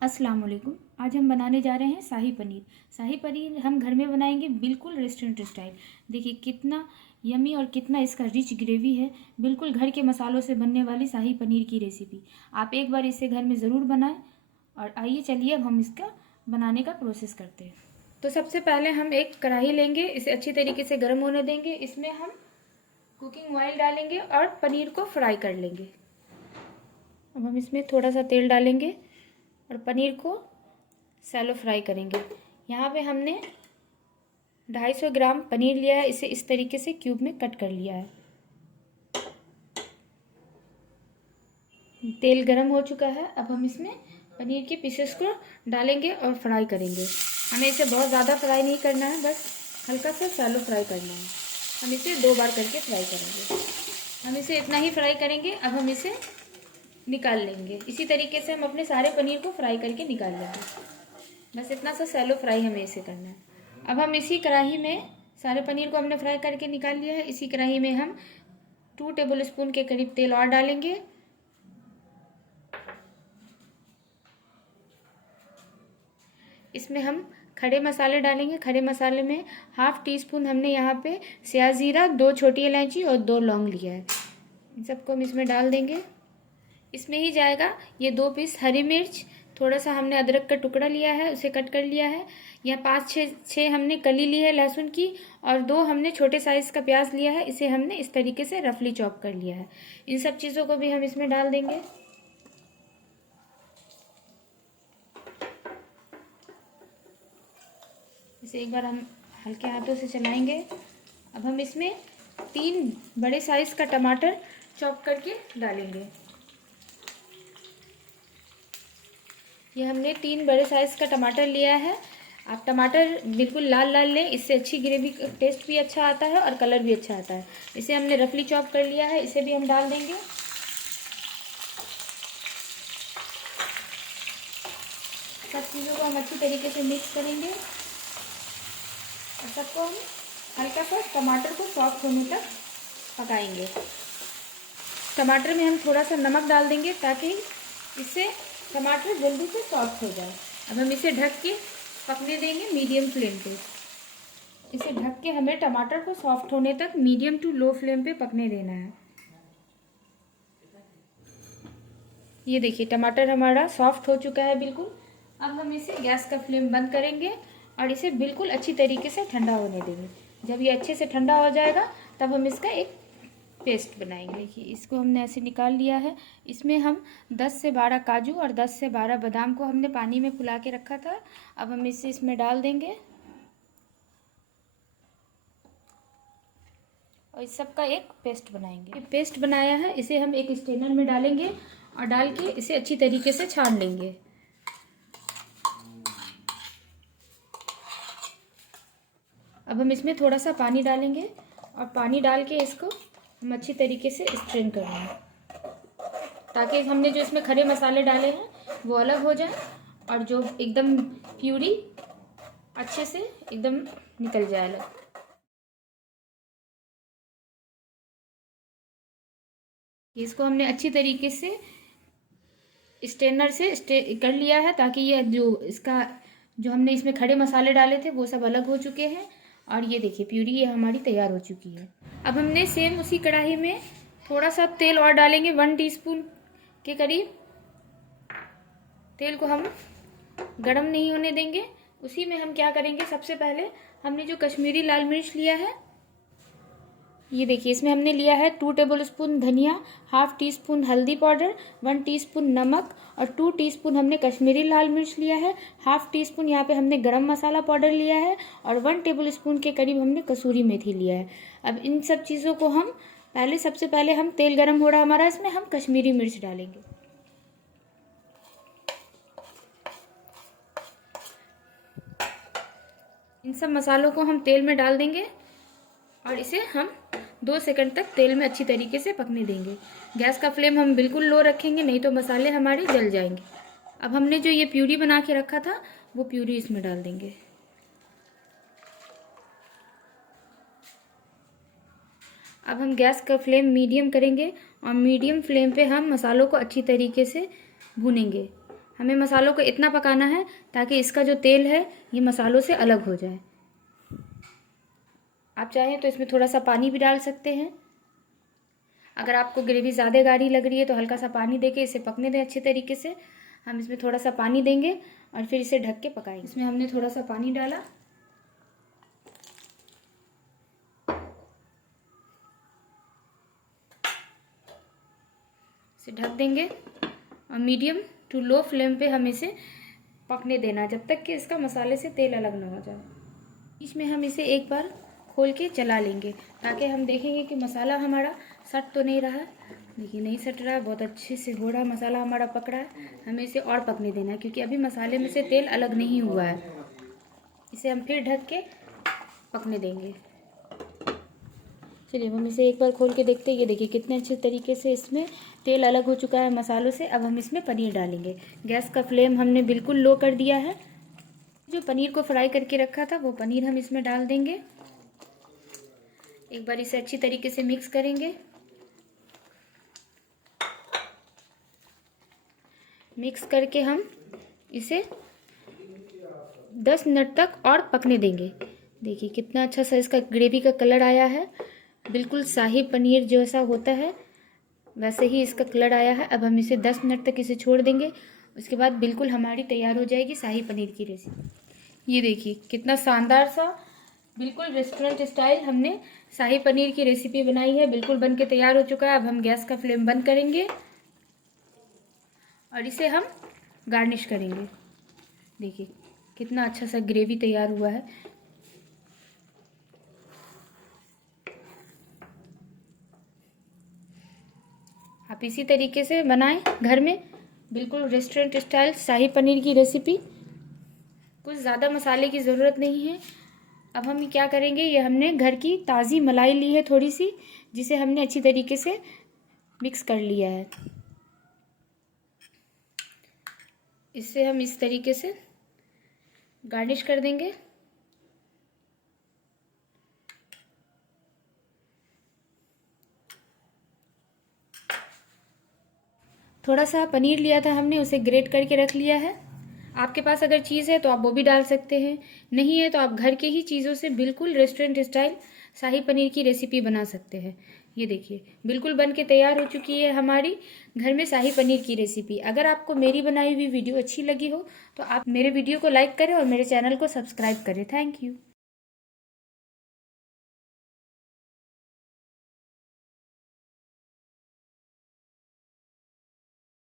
अस्सलाम वालेकुम। आज हम बनाने जा रहे हैं शाही पनीर। शाही पनीर हम घर में बनाएंगे, बिल्कुल रेस्टोरेंट स्टाइल। देखिए कितना यमी और कितना इसका रिच ग्रेवी है। बिल्कुल घर के मसालों से बनने वाली शाही पनीर की रेसिपी। आप एक बार इसे घर में ज़रूर बनाएं। और आइए चलिए अब हम इसका बनाने का प्रोसेस करते हैं। तो सबसे पहले हम एक कढ़ाई लेंगे, इसे अच्छी तरीके से गर्म होने देंगे। इसमें हम कुकिंग ऑयल डालेंगे और पनीर को फ्राई कर लेंगे। अब हम इसमें थोड़ा सा तेल डालेंगे और पनीर को सैलो फ्राई करेंगे। यहाँ पे हमने 250 ग्राम पनीर लिया है, इसे इस तरीके से क्यूब में कट कर लिया है। तेल गरम हो चुका है, अब हम इसमें पनीर के पीसेस को डालेंगे और फ्राई करेंगे। हमें इसे बहुत ज़्यादा फ्राई नहीं करना है, बस हल्का सा सैलो फ्राई करना है। हम इसे 2 बार करके फ्राई करेंगे। हम इसे इतना ही फ्राई करेंगे। अब हम इसे निकाल लेंगे। इसी तरीके से हम अपने सारे पनीर को फ्राई करके निकाल लेंगे। बस इतना सा सैलो फ्राई हमें इसे करना है। अब हम इसी कढ़ाई में सारे पनीर को हमने फ्राई करके निकाल लिया है। इसी कढ़ाई में हम 2 टेबल स्पून के करीब तेल और डालेंगे। इसमें हम खड़े मसाले डालेंगे। खड़े मसाले में 1/2 टीस्पून हमने यहाँ पे स्याह जीरा, 2 छोटी इलायची और 2 लौंग लिया है। इन सबको हम इसमें डाल देंगे। इसमें ही जाएगा ये 2 पीस हरी मिर्च, थोड़ा सा हमने अदरक का टुकड़ा लिया है, उसे कट कर लिया है। यह 5-6 हमने कली ली है लहसुन की, और 2 हमने छोटे साइज़ का प्याज लिया है, इसे हमने इस तरीके से रफली चॉप कर लिया है। इन सब चीज़ों को भी हम इसमें डाल देंगे। इसे एक बार हम हल्के हाथों से चलाएंगे। अब हम इसमें 3 बड़े साइज़ का टमाटर चॉप करके डालेंगे। ये हमने 3 बड़े साइज़ का टमाटर लिया है। आप टमाटर बिल्कुल लाल लाल लें, इससे अच्छी ग्रेवी, टेस्ट भी अच्छा आता है और कलर भी अच्छा आता है। इसे हमने रफली चॉप कर लिया है, इसे भी हम डाल देंगे। सब चीज़ों को हम अच्छी तरीके से मिक्स करेंगे और सबको हम हल्का सा टमाटर को सॉफ्ट होने तक पकाएंगे। टमाटर में हम थोड़ा सा नमक डाल देंगे ताकि इससे टमाटर जल्दी से सॉफ्ट हो जाए। अब हम इसे ढक के पकने देंगे मीडियम फ्लेम पे। इसे ढक के हमें टमाटर को सॉफ्ट होने तक मीडियम टू लो फ्लेम पे पकने देना है। ये देखिए टमाटर हमारा सॉफ्ट हो चुका है बिल्कुल। अब हम इसे गैस का फ्लेम बंद करेंगे और इसे बिल्कुल अच्छी तरीके से ठंडा होने देंगे। जब ये अच्छे से ठंडा हो जाएगा तब हम इसका एक पेस्ट बनाएंगे। देखिए इसको हमने ऐसे निकाल लिया है। इसमें हम 10 से 12 काजू और 10 से 12 बादाम को हमने पानी में फुला के रखा था। अब हम इसे इसमें डाल देंगे और इस सब का एक पेस्ट बनाएंगे। ये पेस्ट बनाया है, इसे हम एक स्ट्रेनर में डालेंगे और डाल के इसे अच्छी तरीके से छान लेंगे। अब हम इसमें थोड़ा सा पानी डालेंगे और पानी डाल के इसको हम अच्छी तरीके से स्ट्रेन कर लेंगे ताकि हमने जो इसमें खड़े मसाले डाले हैं वो अलग हो जाए और जो एकदम प्यूरी अच्छे से एकदम निकल जाए अलग। इसको हमने अच्छी तरीके से स्ट्रेनर से कर लिया है ताकि ये जो इसका जो हमने इसमें खड़े मसाले डाले थे वो सब अलग हो चुके हैं। और ये देखिए प्यूरी ये हमारी तैयार हो चुकी है। अब हमने सेम उसी कढ़ाई में थोड़ा सा तेल और डालेंगे, 1 टीस्पून के करीब। तेल को हम गरम नहीं होने देंगे। उसी में हम क्या करेंगे, सबसे पहले हमने जो कश्मीरी लाल मिर्च लिया है, ये देखिए इसमें हमने लिया है 2 टेबल स्पून धनिया, 1/2 टीस्पून हल्दी पाउडर, 1 टीस्पून नमक और 2 टीस्पून हमने कश्मीरी लाल मिर्च लिया है। 1/2 टीस्पून यहाँ पे हमने गरम मसाला पाउडर लिया है और 1 टेबल स्पून के करीब हमने कसूरी मेथी लिया है। अब इन सब चीज़ों को हम सबसे पहले हम तेल गरम हो रहा है हमारा, इसमें हम कश्मीरी मिर्च डालेंगे। इन सब मसालों को हम तेल में डाल देंगे और इसे हम 2 सेकंड तक तेल में अच्छी तरीके से पकने देंगे। गैस का फ्लेम हम बिल्कुल लो रखेंगे, नहीं तो मसाले हमारे जल जाएंगे। अब हमने जो ये प्यूरी बना के रखा था वो प्यूरी इसमें डाल देंगे। अब हम गैस का फ्लेम मीडियम करेंगे और मीडियम फ्लेम पे हम मसालों को अच्छी तरीके से भूनेंगे। हमें मसालों को इतना पकाना है ताकि इसका जो तेल है ये मसालों से अलग हो जाए। आप चाहें तो इसमें थोड़ा सा पानी भी डाल सकते हैं। अगर आपको ग्रेवी ज़्यादा गाढ़ी लग रही है तो हल्का सा पानी देके इसे पकने दें अच्छे तरीके से। हम इसमें थोड़ा सा पानी देंगे और फिर इसे ढक के पकाएंगे। इसमें हमने थोड़ा सा पानी डाला, इसे ढक देंगे और मीडियम टू लो फ्लेम पे हमें इसे पकने देना जब तक कि इसका मसाले से तेल अलग ना हो जाए। बीच में हम इसे एक बार खोल के चला लेंगे ताकि हम देखेंगे कि मसाला हमारा सट तो नहीं रहा है। देखिए नहीं सट रहा है, बहुत अच्छे से हो रहा है, मसाला हमारा पक रहा है। हमें इसे और पकने देना है क्योंकि अभी मसाले में से तेल अलग नहीं हुआ है। इसे हम फिर ढक के पकने देंगे। चलिए हम इसे एक बार खोल के देखते हैं। ये देखिए कितने अच्छे तरीके से इसमें तेल अलग हो चुका है मसालों से। अब हम इसमें पनीर डालेंगे। गैस का फ्लेम हमने बिल्कुल लो कर दिया है। जो पनीर को फ्राई करके रखा था वो पनीर हम इसमें डाल देंगे। एक बार इसे अच्छी तरीके से मिक्स करेंगे। मिक्स करके हम इसे 10 मिनट तक और पकने देंगे। देखिए कितना अच्छा सा इसका ग्रेवी का कलर आया है, बिल्कुल शाही पनीर जैसा होता है वैसे ही इसका कलर आया है। अब हम इसे 10 मिनट तक इसे छोड़ देंगे। उसके बाद बिल्कुल हमारी तैयार हो जाएगी शाही पनीर की रेसिपी। ये देखिए कितना शानदार सा बिल्कुल रेस्टोरेंट स्टाइल हमने शाही पनीर की रेसिपी बनाई है। बिल्कुल बन के तैयार हो चुका है। अब हम गैस का फ्लेम बंद करेंगे और इसे हम गार्निश करेंगे। देखिए कितना अच्छा सा ग्रेवी तैयार हुआ है। आप इसी तरीके से बनाएं घर में, बिल्कुल रेस्टोरेंट स्टाइल शाही पनीर की रेसिपी। कुछ ज़्यादा मसाले की ज़रूरत नहीं है। अब हम क्या करेंगे, ये हमने घर की ताज़ी मलाई ली है थोड़ी सी, जिसे हमने अच्छी तरीके से मिक्स कर लिया है। इससे हम इस तरीके से गार्निश कर देंगे। थोड़ा सा पनीर लिया था हमने, उसे ग्रेट करके रख लिया है। आपके पास अगर चीज़ है तो आप वो भी डाल सकते हैं, नहीं है तो आप घर के ही चीज़ों से बिल्कुल रेस्टोरेंट स्टाइल शाही पनीर की रेसिपी बना सकते हैं। ये देखिए बिल्कुल बन के तैयार हो चुकी है हमारी घर में शाही पनीर की रेसिपी। अगर आपको मेरी बनाई हुई वीडियो अच्छी लगी हो तो आप मेरे वीडियो को लाइक करें और मेरे चैनल को सब्सक्राइब करें। Thank you.